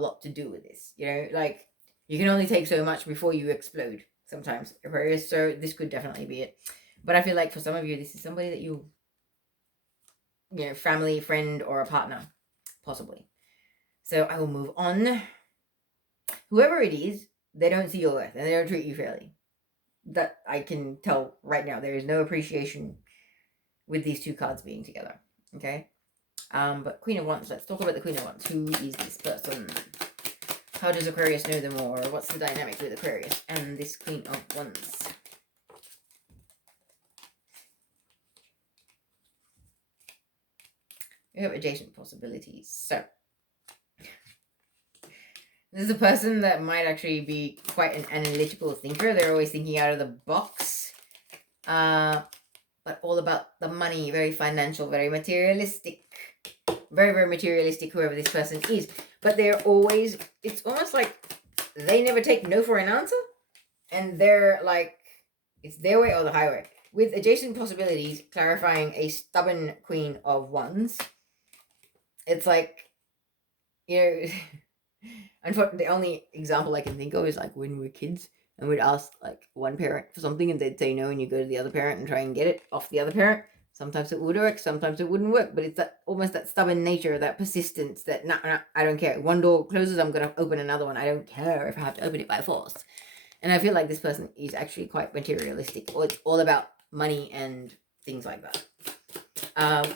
lot to do with this. You know, like, you can only take so much before you explode sometimes, Aquarius. So this could definitely be it. But I feel like for some of you, this is somebody that you know, family, friend, or a partner, possibly. So I will move on. Whoever it is, they don't see your worth and they don't treat you fairly. That I can tell right now. There is no appreciation with these two cards being together. Okay. But Queen of Wands, let's talk about the Queen of Wands. Who is this person? How does Aquarius know them more? What's the dynamic with Aquarius and this Queen of Wands? We have adjacent possibilities. So, this is a person that might actually be quite an analytical thinker. They're always thinking out of the box. But all about the money, very financial, very materialistic. Very, very materialistic, whoever this person is. But they're always, it's almost like they never take no for an answer. And they're like, it's their way or the highway. With adjacent possibilities, clarifying a stubborn Queen of Wands. It's like, you know, unfortunately, the only example I can think of is like when we were kids and we'd ask like one parent for something and they'd say no, and you go to the other parent and try and get it off the other parent. Sometimes it would work, sometimes it wouldn't work, but it's that almost that stubborn nature, that persistence, that nah, I don't care. One door closes, I'm gonna open another one. I don't care if I have to open it by force. And I feel like this person is actually quite materialistic. It's all about money and things like that.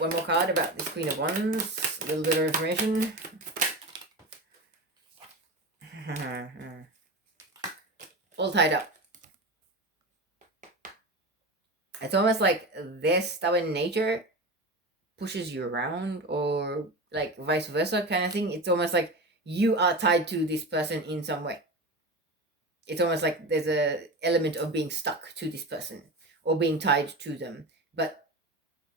One more card about this Queen of Wands. A little bit of information. All tied up. It's almost like their stubborn nature pushes you around, or like vice versa kind of thing. It's almost like you are tied to this person in some way. It's almost like there's a element of being stuck to this person or being tied to them, but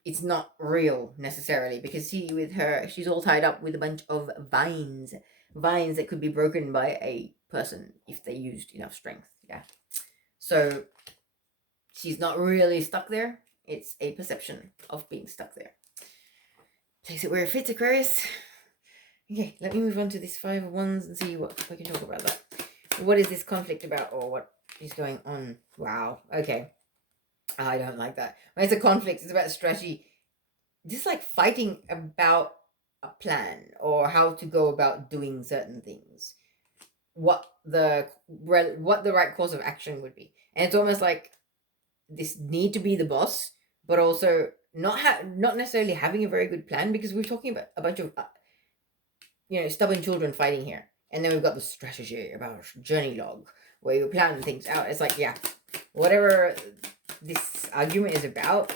it's not real necessarily, because see, with her, she's all tied up with a bunch of vines that could be broken by a person if they used enough strength. Yeah, so she's not really stuck there. It's a perception of being stuck there. Takes it where it fits, Aquarius. Okay, let me move on to this Five of Wands and see what we can talk about that. What is this conflict about, or what is going on? Wow, okay. I don't like that. When it's a conflict, it's about strategy. Just like fighting about a plan or how to go about doing certain things. What the right course of action would be. And it's almost like this need to be the boss, but also not necessarily having a very good plan, because we're talking about a bunch of stubborn children fighting here. And then we've got the strategy about journey log, where you plan things out. It's like, yeah, whatever this argument is about,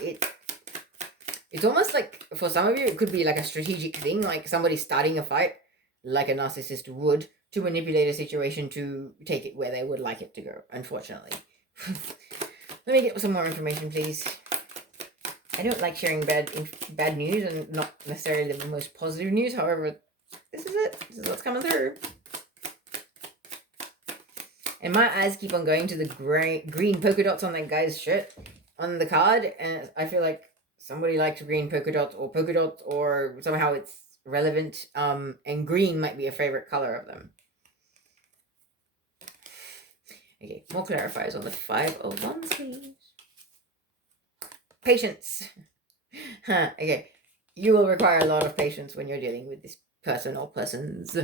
it's almost like, for some of you, it could be like a strategic thing, like somebody starting a fight, like a narcissist would, to manipulate a situation to take it where they would like it to go, unfortunately. Let me get some more information, please. I don't like sharing bad news, and not necessarily the most positive news. However, this is it. This is what's coming through. And my eyes keep on going to the green polka dots on that guy's shirt on the card, and I feel like somebody likes green polka dots, or somehow it's relevant. And green might be a favorite color of them. Okay, more clarifiers on the Five of Wands, please. Patience. Okay, you will require a lot of patience when you're dealing with this person or persons,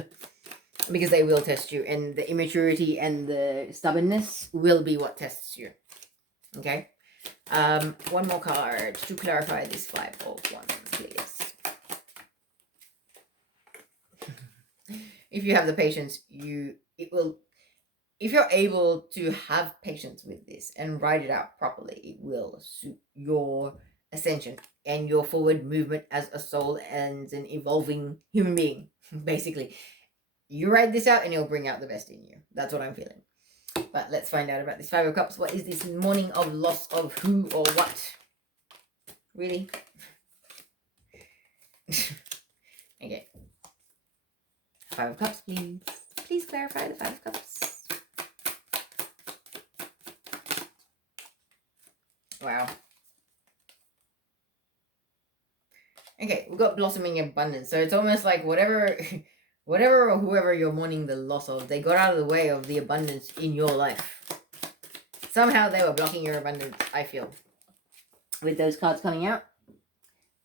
because they will test you, and the immaturity and the stubbornness will be what tests you. Okay. One more card to clarify this Five of Wands, please. If you have the patience, if you're able to have patience with this and write it out properly, it will suit your ascension and your forward movement as a soul and an evolving human being. Basically, you write this out and it'll bring out the best in you. That's what I'm feeling. But let's find out about this Five of Cups. What is this mourning of loss of who or what? Really? Okay. Five of Cups, please. Please clarify the Five of Cups. Wow. Okay, we've got blossoming abundance. So it's almost like whatever whatever or whoever you're mourning the loss of, they got out of the way of the abundance in your life. Somehow they were blocking your abundance, I feel. With those cards coming out,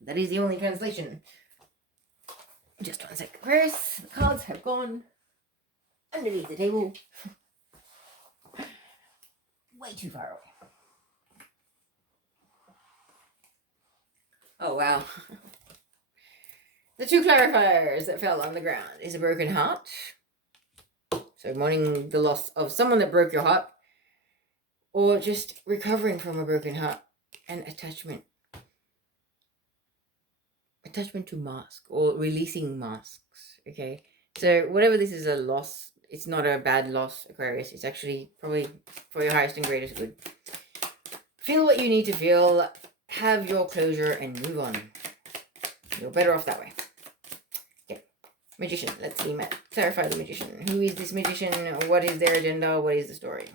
that is the only translation. Just one sec. Aquarius, the cards have gone underneath the table. Way too far away. Oh, wow. The two clarifiers that fell on the ground is a broken heart. So mourning the loss of someone that broke your heart, or just recovering from a broken heart, and attachment. Attachment to mask, or releasing masks, okay? So whatever this is a loss, it's not a bad loss, Aquarius. It's actually probably for your highest and greatest good. Feel what you need to feel, have your closure, and move on. You're better off that way. Okay, Magician. Let's see, clarify the Magician. Who is this Magician? What is their agenda? What is the story?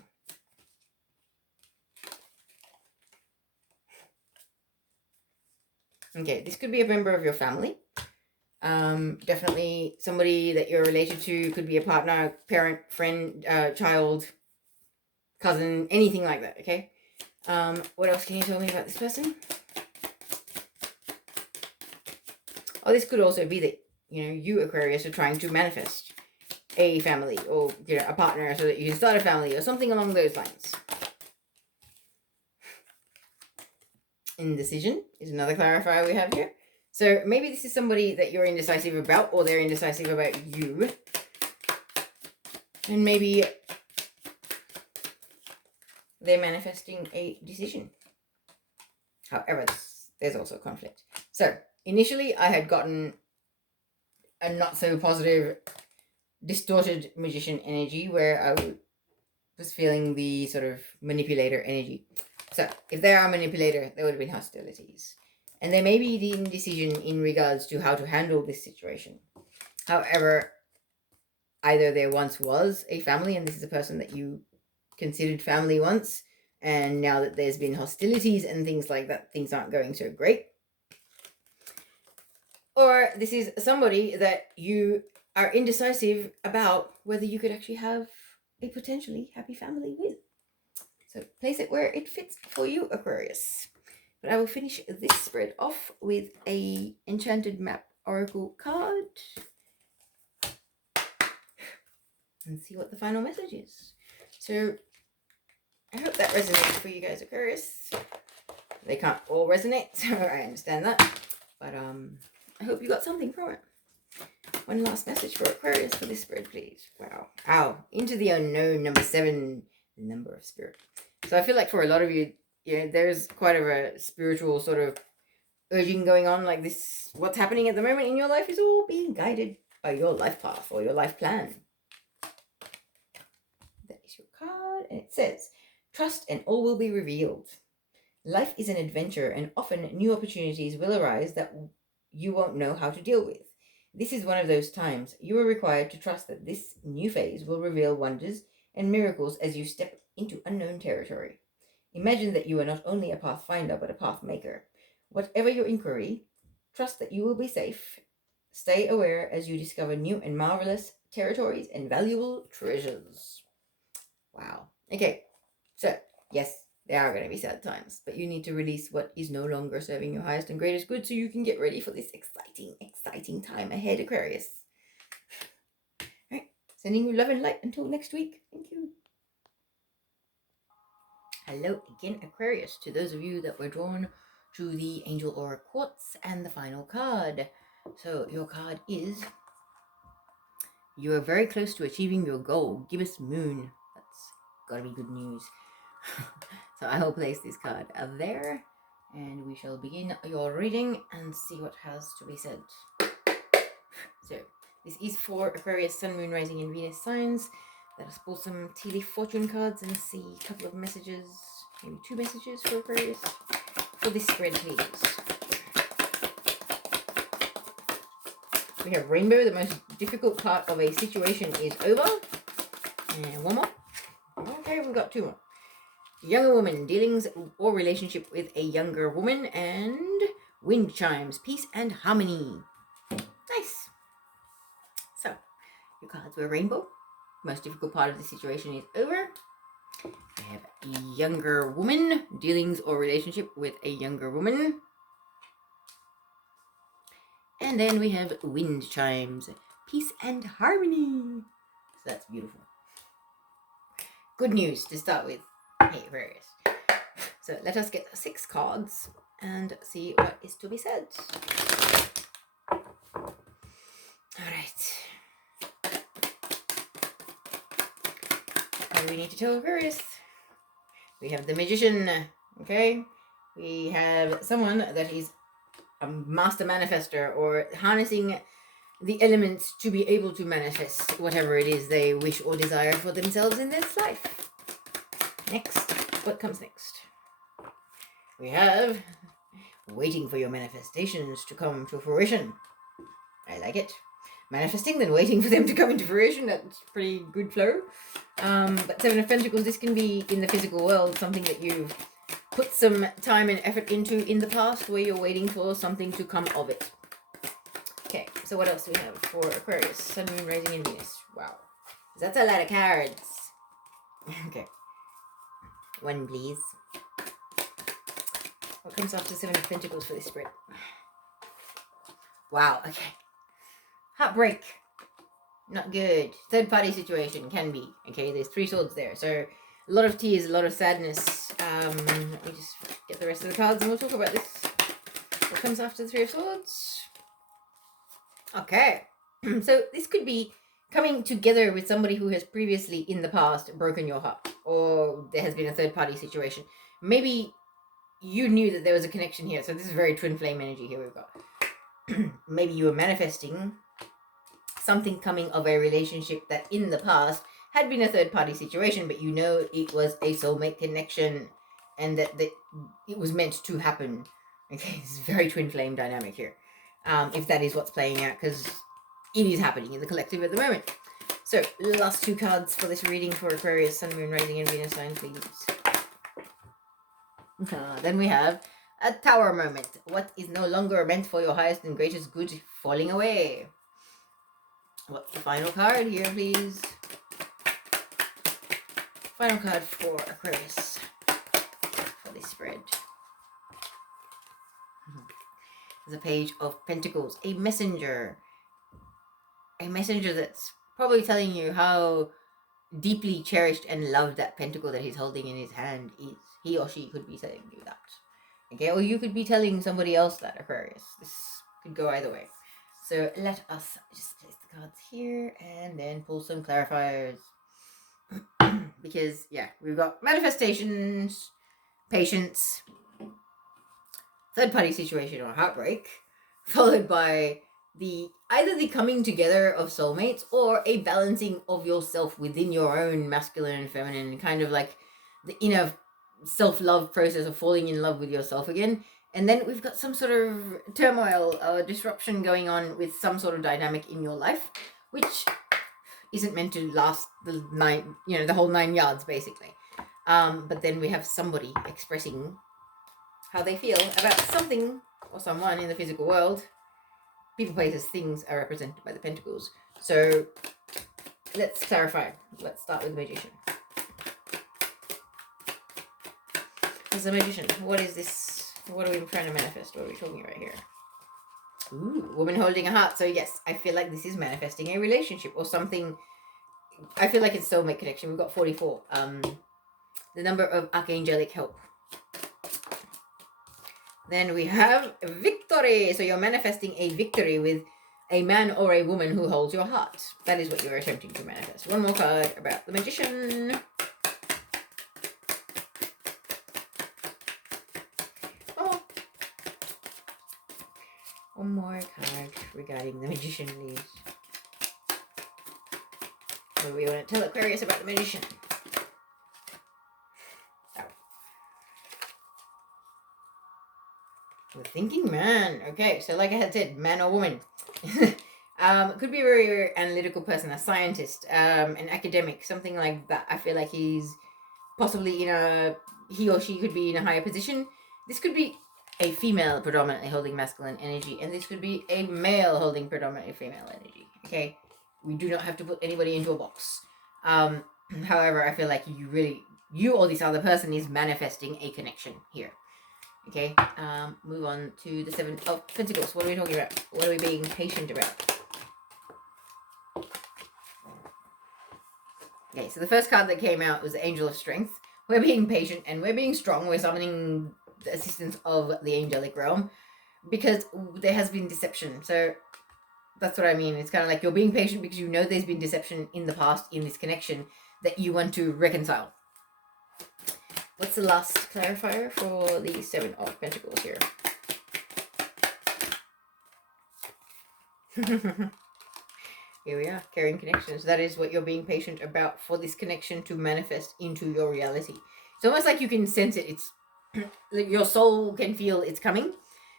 Okay, this could be a member of your family. Definitely somebody that you're related to. Could be a partner, parent, friend, child, cousin, anything like that, okay? What else can you tell me about this person? Oh, this could also be that, you, Aquarius, are trying to manifest a family or, a partner so that you can start a family or something along those lines. Indecision is another clarifier we have here. So maybe this is somebody that you're indecisive about, or they're indecisive about you. And maybe they're manifesting a decision. However, there's also conflict. So initially I had gotten a not so positive, distorted Magician energy where I was feeling the sort of manipulator energy. So if they are a manipulator, there would have been hostilities. And there may be the indecision in regards to how to handle this situation. However, either there once was a family and this is a person that you considered family once, and now that there's been hostilities and things like that, things aren't going so great. Or this is somebody that you are indecisive about whether you could actually have a potentially happy family with. So place it where it fits for you, Aquarius. But I will finish this spread off with a Enchanted Map Oracle card. And see what the final message is. So I hope that resonates for you guys, Aquarius. They can't all resonate, so I understand that. But I hope you got something from it. One last message for Aquarius for this spread, please. Wow. Ow. Into the unknown, number 7, the number of spirit. So I feel like for a lot of you, there's quite a spiritual sort of urging going on like this. What's happening at the moment in your life is all being guided by your life path or your life plan. That is your card, and it says, trust and all will be revealed. Life is an adventure, and often new opportunities will arise that you won't know how to deal with. This is one of those times. You are required to trust that this new phase will reveal wonders and miracles as you step into unknown territory. Imagine that you are not only a pathfinder, but a path maker. Whatever your inquiry, trust that you will be safe. Stay aware as you discover new and marvelous territories and valuable treasures. Wow. Okay, so yes, there are going to be sad times, but you need to release what is no longer serving your highest and greatest good so you can get ready for this exciting time ahead, Aquarius. All right, sending you love and light until next week. Thank you. Hello again, Aquarius, to those of you that were drawn to the Angel Aura Quartz and the final card. So your card is, you are very close to achieving your goal. Gibbous Moon. That's gotta be good news. So I will place this card out there, and we shall begin your reading and see what has to be said. So this is for Aquarius, Sun, Moon, Rising, and Venus signs. Let us pull some tea leaf fortune cards and see a couple of messages, maybe 2 messages for Aquarius for this spread, please. We have Rainbow. The most difficult part of a situation is over. And one more. Okay, we've got 2 more. Younger woman, dealings or relationship with a younger woman, and wind chimes, peace and harmony. Nice. So Your cards were rainbow. Most difficult part of the situation is over. We have a younger woman, dealings or relationship with a younger woman. And then we have wind chimes, peace and harmony. So that's beautiful. Good news to start with. Hey, Aquarius. So let us get 6 cards and see what is to be said. Alright. What do we need to tell Aquarius? We have the Magician, okay? We have someone that is a master manifester, or harnessing the elements to be able to manifest whatever it is they wish or desire for themselves in this life. Next, what comes next? We have waiting for your manifestations to come to fruition. I like it. Manifesting, then waiting for them to come into fruition. That's pretty good flow. But Seven of Pentacles, this can be in the physical world, something that you've put some time and effort into in the past, where you're waiting for something to come of it. Okay, so what else do we have for Aquarius? Sun, Moon, Rising, and Venus. Wow. That's a lot of cards. Okay. One, please. What comes after Seven of Pentacles for this spread? Wow, okay. Heartbreak. Not good. Third party situation can be. Okay, there's 3 swords there. So a lot of tears, a lot of sadness. Let me just get the rest of the cards and we'll talk about this. What comes after the 3 of Swords? Okay. So this could be coming together with somebody who has previously in the past broken your heart, or there has been a third party situation. Maybe you knew that there was a connection here. So this is very twin flame energy here we've got. Maybe you were manifesting something coming of a relationship that in the past had been a third party situation, but you know it was a soulmate connection and that it was meant to happen. Okay, this is very twin flame dynamic here. If that is what's playing out, because it is happening in the collective at the moment. So, last 2 cards for this reading for Aquarius, Sun, Moon, Rising, and Venus sign, please. Then we have a Tower moment. What is no longer meant for your highest and greatest good falling away? What's the final card here, please? Final card for Aquarius for this spread. There's a Page of Pentacles, a messenger. A messenger that's probably telling you how deeply cherished and loved that pentacle that he's holding in his hand is. He or she could be telling you that. Okay, or you could be telling somebody else that, Aquarius. This could go either way. So let us just place the cards here and then pull some clarifiers. Because, yeah, we've got manifestations, patience, third party situation or heartbreak, followed by either the coming together of soulmates or a balancing of yourself within your own masculine and feminine, kind of like the inner self-love process of falling in love with yourself again. And then we've got some sort of turmoil or disruption going on with some sort of dynamic in your life, which isn't meant to last the whole 9 yards, basically. But then we have somebody expressing how they feel about something or someone in the physical world. People, places, things are represented by the pentacles. So let's clarify. Let's start with the Magician. As a Magician, what is this? What are we trying to manifest? What are we talking about here? Ooh, woman holding a heart. So yes, I feel like this is manifesting a relationship or something. I feel like it's soulmate connection. We've got 44. The number of archangelic help. Then we have victory. So you're manifesting a victory with a man or a woman who holds your heart. That is what you're attempting to manifest. One more card about the Magician. One more card regarding the Magician, please. What do we want to tell Aquarius about the Magician? Oh. The thinking man. Okay, so like I had said, man or woman. Could be a very analytical person, a scientist, an academic, something like that. I feel like he's possibly he or she could be in a higher position. This could be a female predominantly holding masculine energy, and this could be a male holding predominantly female energy. Okay, We do not have to put anybody into a box. However, I feel like you or this other person is manifesting a connection here. Okay, move on to the Seven of Pentacles. What are we talking about? What are we being patient about? Okay, so the first card that came out was the Angel of Strength. We're being patient and we're being strong. We're summoning the assistance of the angelic realm because there has been deception. So that's what I mean. It's kind of like you're being patient because you know there's been deception in the past in this connection that you want to reconcile. What's the last clarifier for the Seven of Pentacles here? Here we are, carrying connections. That is what you're being patient about for this connection to manifest into your reality. It's almost like you can sense it. It's your soul can feel it's coming.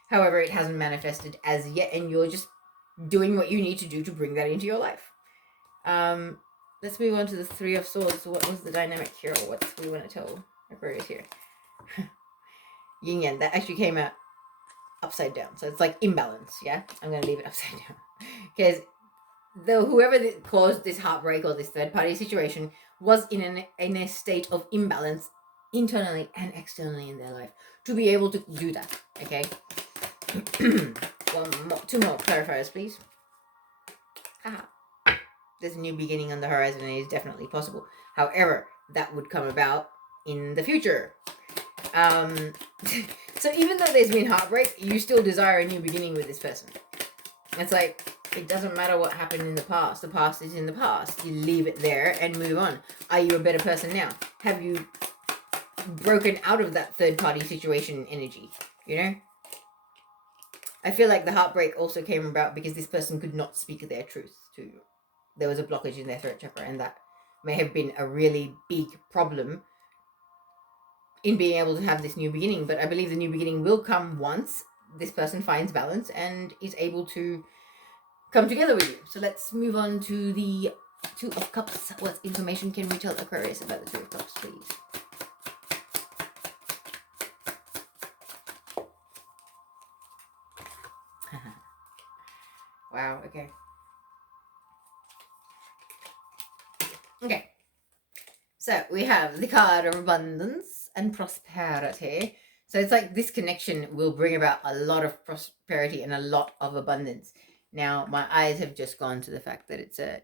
However, it hasn't manifested as yet, and you're just doing what you need to do to bring that into your life. Let's move on to the Three of Swords. So what was the dynamic here? Or what do we want to tell Aquarius here? Yin Yang, that actually came out upside down. So it's like imbalance, yeah? I'm going to leave it upside down. Because whoever caused this heartbreak or this third-party situation was in a state of imbalance internally and externally in their life to be able to do that, okay? Two more clarifiers, please. There's a new beginning on the horizon and it is definitely possible. However, that would come about in the future. So even though there's been heartbreak, you still desire a new beginning with this person. It's like, it doesn't matter what happened in the past. The past is in the past. You leave it there and move on. Are you a better person now? Have you broken out of that third-party situation energy? You know? I feel like the heartbreak also came about because this person could not speak their truth to you. There was a blockage in their throat chakra, and that may have been a really big problem in being able to have this new beginning. But I believe the new beginning will come once this person finds balance and is able to come together with you. So let's move on to the Two of Cups. What information can we tell Aquarius about the Two of Cups, please? Wow, okay. Okay. So we have the card of abundance and prosperity. So it's like this connection will bring about a lot of prosperity and a lot of abundance. Now, my eyes have just gone to the fact that it's a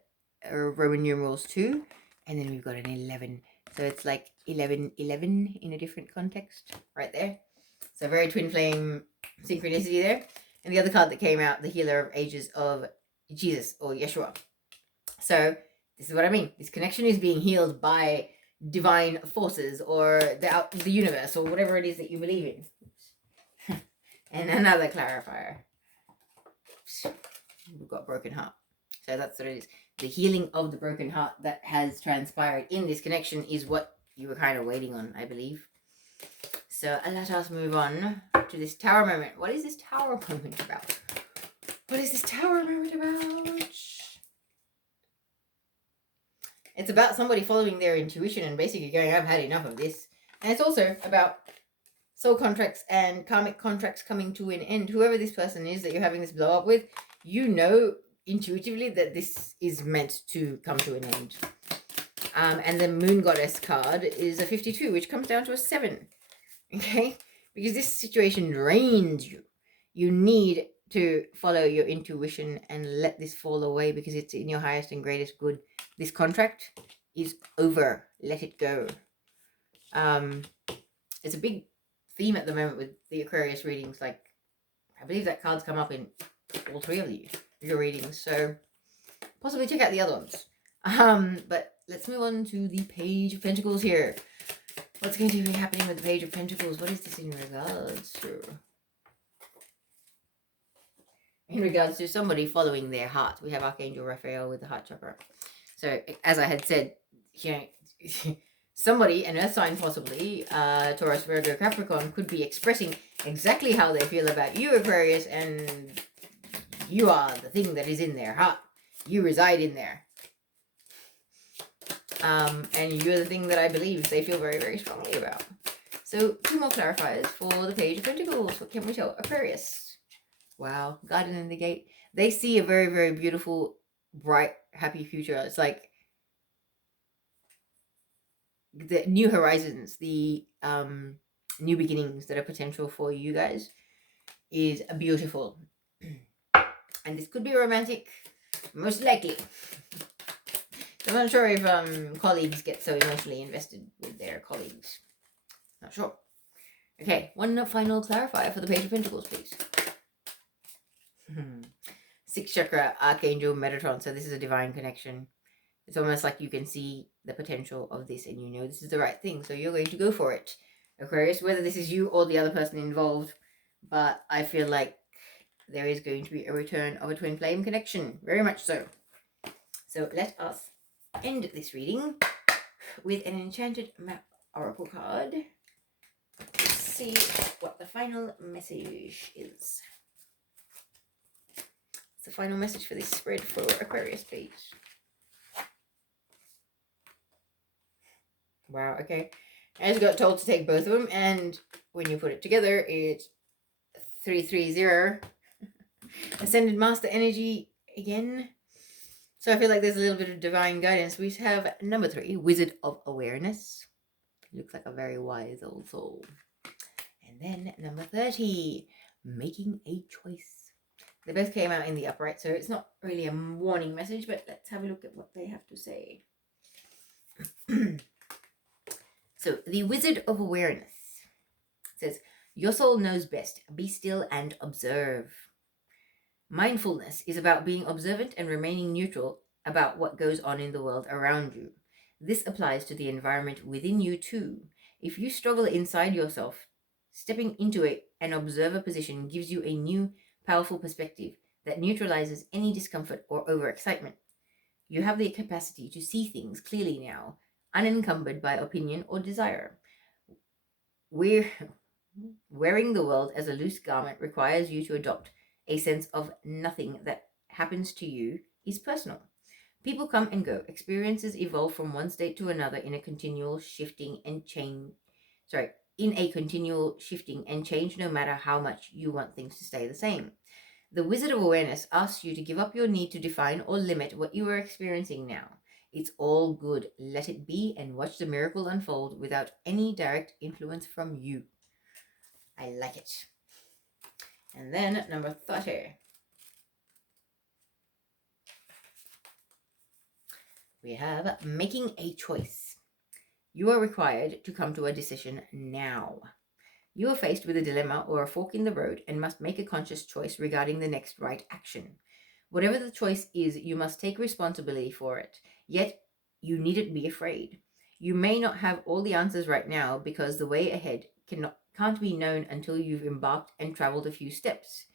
Roman numerals 2, and then we've got an 11. So it's like 11 in a different context right there. So very twin flame synchronicity there. And the other card that came out, the Healer of Ages of Jesus or Yeshua. So this is what I mean. This connection is being healed by divine forces or the universe or whatever it is that you believe in. And another clarifier. We've got broken heart. So that's what it is. The healing of the broken heart that has transpired in this connection is what you were kind of waiting on, I believe. So let us move on to this Tower moment. What is this Tower moment about? What is this Tower moment about? It's about somebody following their intuition and basically going, I've had enough of this. And it's also about soul contracts and karmic contracts coming to an end. Whoever this person is that you're having this blow up with, you know intuitively that this is meant to come to an end. And the Moon Goddess card is a 52, which comes down to a 7. Okay? Because this situation drains you. You need to follow your intuition and let this fall away because it's in your highest and greatest good. This contract is over. Let it go. It's a big theme at the moment with the Aquarius readings. Like, I believe that card's come up in all 3 of your readings. So possibly check out the other ones. But let's move on to the Page of Pentacles here. What's going to be happening with the Page of Pentacles? What is this in regards to? In regards to somebody following their heart. We have Archangel Raphael with the heart chakra. So, as I had said, you know, somebody, an earth sign possibly, Taurus, Virgo, Capricorn, could be expressing exactly how they feel about you, Aquarius, and you are the thing that is in their heart. You reside in there. And you're the thing that I believe they feel very, very strongly about. So, 2 more clarifiers for the Page of Pentacles. What can we tell Aquarius? Wow, Guardian in the Gate. They see a very, very beautiful, bright happy future. It's like the new horizons, the new beginnings that are potential for you guys is beautiful. And this could be romantic, most likely. I'm not sure if colleagues get so emotionally invested with their colleagues. Not sure. Okay, one final clarifier for the Page of Pentacles, please. 6th chakra, Archangel Metatron. So this is a divine connection. It's almost like you can see the potential of this and you know this is the right thing. So you're going to go for it, Aquarius, whether this is you or the other person involved. But I feel like there is going to be a return of a twin flame connection. Very much so. So let us end this reading with an enchanted map oracle card. Let's see what the final message is. The final message for this spread for Aquarius, please. Wow, okay. I just got told to take both of them, and when you put it together, it's 330. Ascended Master Energy again. So I feel like there's a little bit of divine guidance. We have number 3, Wizard of Awareness. Looks like a very wise old soul. And then number 30, Making a Choice. They both came out in the upright, so it's not really a warning message, but let's have a look at what they have to say. So, the Wizard of Awareness says, your soul knows best. Be still and observe. Mindfulness is about being observant and remaining neutral about what goes on in the world around you. This applies to the environment within you too. If you struggle inside yourself, stepping into an observer position gives you a new, powerful perspective that neutralizes any discomfort or overexcitement. You have the capacity to see things clearly now, unencumbered by opinion or desire. Wearing the world as a loose garment requires you to adopt a sense of nothing that happens to you is personal. People come and go. Experiences evolve from one state to another in a continual shifting and change. No matter how much you want things to stay the same. The Wizard of Awareness asks you to give up your need to define or limit what you are experiencing now. It's all good. Let it be and watch the miracle unfold without any direct influence from you. I like it. And then number 30. We have Making a Choice. You are required to come to a decision now. You are faced with a dilemma or a fork in the road and must make a conscious choice regarding the next right action. Whatever the choice is, you must take responsibility for it. Yet, you needn't be afraid. You may not have all the answers right now because the way ahead can't be known until you've embarked and traveled a few steps.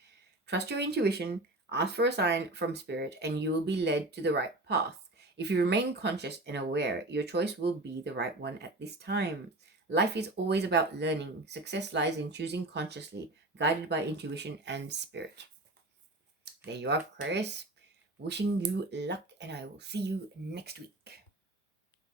Trust your intuition, ask for a sign from spirit, and you will be led to the right path. If you remain conscious and aware, your choice will be the right one at this time. Life is always about learning. Success lies in choosing consciously, guided by intuition and spirit. There you are, Aquarius. Wishing you luck, and I will see you next week.